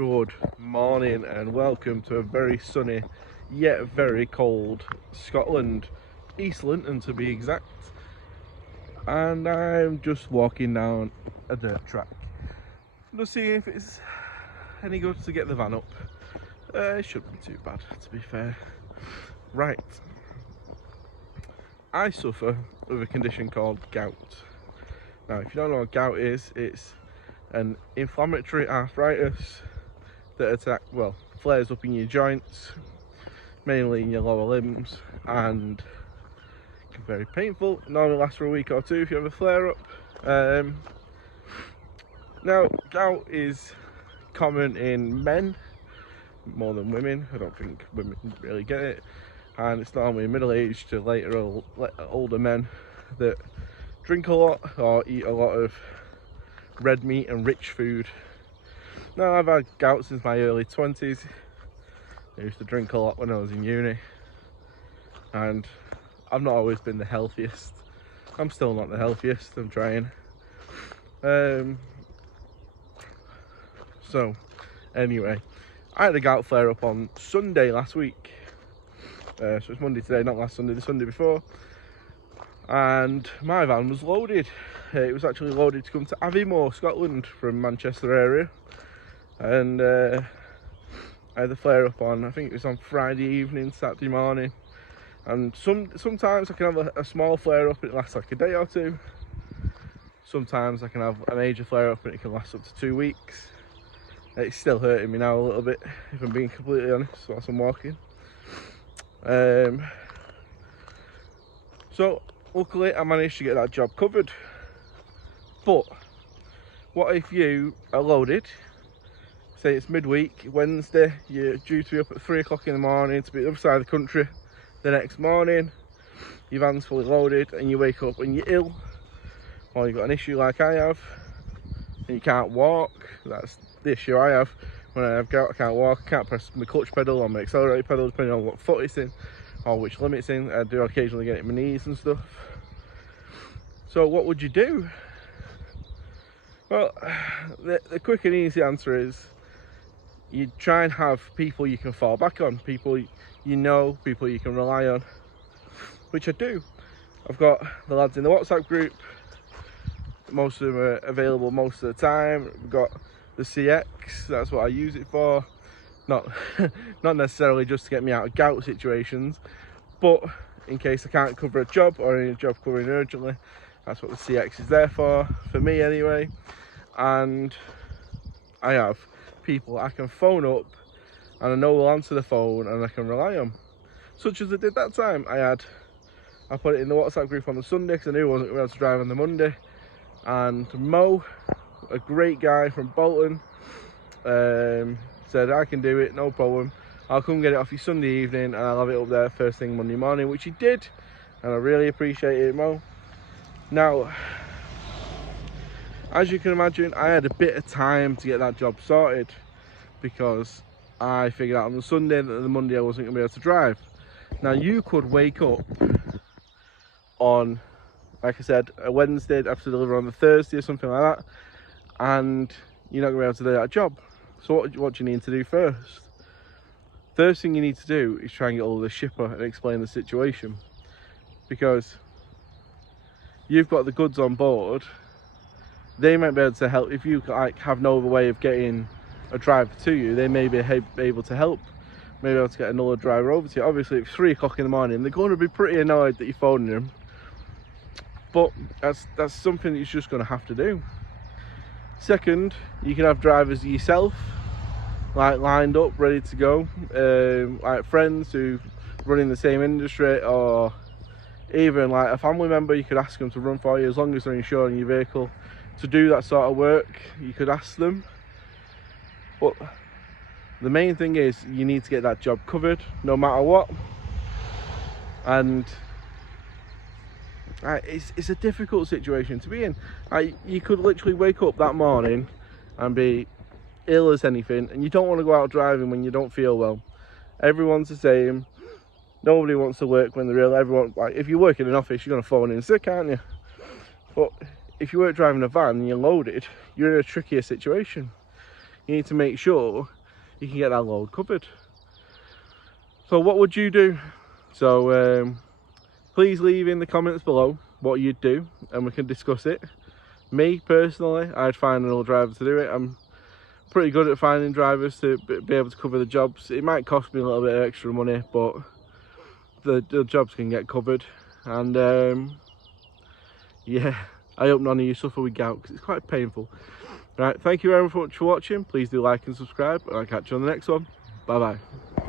Good morning and welcome to a very sunny yet very cold Scotland, East Linton to be exact. And I'm just walking down a dirt track to see if it's any good to get the van up. It shouldn't be too bad, to be fair. Right, I suffer with a condition called gout. Now, if you don't know what gout is, it's an inflammatory arthritis that flares up in your joints, mainly in your lower limbs, and can be very painful. It normally lasts for a week or two if you have a flare up. Now, gout is common in men more than women. I don't think women really get it, and it's normally middle-aged to later older men that drink a lot or eat a lot of red meat and rich food. Now, I've had gout since my early 20s. I used to drink a lot when I was in uni, and I've not always been the healthiest. I'm still not the healthiest, I'm trying. So anyway, I had a gout flare up on Sunday last week. So it's Monday today, not last Sunday, the Sunday before. And my van was loaded. It was actually loaded to come to Aviemore, Scotland from Manchester area. And I had the flare up on, I think it was on Friday evening, Saturday morning. And sometimes I can have a small flare up and it lasts like a day or two. Sometimes I can have a major flare up and it can last up to 2 weeks. It's still hurting me now a little bit, if I'm being completely honest, whilst I'm walking. So luckily I managed to get that job covered. But what if you are loaded? Say it's midweek, Wednesday, you're due to be up at 3 o'clock in the morning to be at the other side of the country the next morning. Your van's fully loaded and you wake up and you're ill, or you've got an issue like I have and you can't walk. That's the issue I have. When I have gout, I can't walk, I can't press my clutch pedal or my accelerator pedal depending on what foot it's in or which limit it's in. I do occasionally get it in my knees and stuff. So what would you do? Well, the quick and easy answer is you try and have people you can fall back on, people you know, people you can rely on, which I do. I've got the lads in the WhatsApp group. Most of them are available most of the time. We've got the CX, that's what I use it for. Not necessarily just to get me out of gout situations, but in case I can't cover a job or any job covering urgently, that's what the CX is there for me anyway. And I have people I can phone up and I know will answer the phone and I can rely on, such as I did that time. I put it in the WhatsApp group on the Sunday because I knew I wasn't going to be able to drive on the Monday, and Mo, a great guy from Bolton, said I can do it, no problem, I'll come get it off you Sunday evening and I'll have it up there first thing Monday morning, which he did, and I really appreciate it, Mo. Now, as you can imagine, I had a bit of time to get that job sorted because I figured out on the Sunday that the Monday I wasn't going to be able to drive. Now, you could wake up on, like I said, a Wednesday, have to deliver on the Thursday or something like that, and you're not going to be able to do that job. So what do you need to do first? First thing you need to do is try and get hold of the shipper and explain the situation, because you've got the goods on board. They might be able to help. If you have no other way of getting a driver to you, they may be able to help, maybe able to get another driver over to you. Obviously, it's 3 o'clock in the morning, they're going to be pretty annoyed that you're phoning them, but that's something that you're just going to have to do. Second, you can have drivers yourself, like lined up, ready to go, like friends who run in the same industry, or even like a family member. You could ask them to run for you as long as they're insuring your vehicle to do that sort of work. You could ask them, but the main thing is you need to get that job covered no matter what. And it's a difficult situation to be in. You could literally wake up that morning and be ill as anything, and you don't want to go out driving when you don't feel well. Everyone's the same. Nobody wants to work when they're ill. Everyone, like, if you work in an office, you're going to phone in sick, aren't you? But if you weren't driving a van and you're loaded, you're in a trickier situation. you need to make sure you can get that load covered. So what would you do? So please leave in the comments below what you'd do and we can discuss it. Me personally, I'd find another driver to do it. I'm pretty good at finding drivers to be able to cover the jobs. It might cost me a little bit of extra money, but the jobs can get covered. And yeah, I hope none of you suffer with gout because it's quite painful. Right, thank you very much for watching. Please do like and subscribe, and I'll catch you on the next one. Bye bye.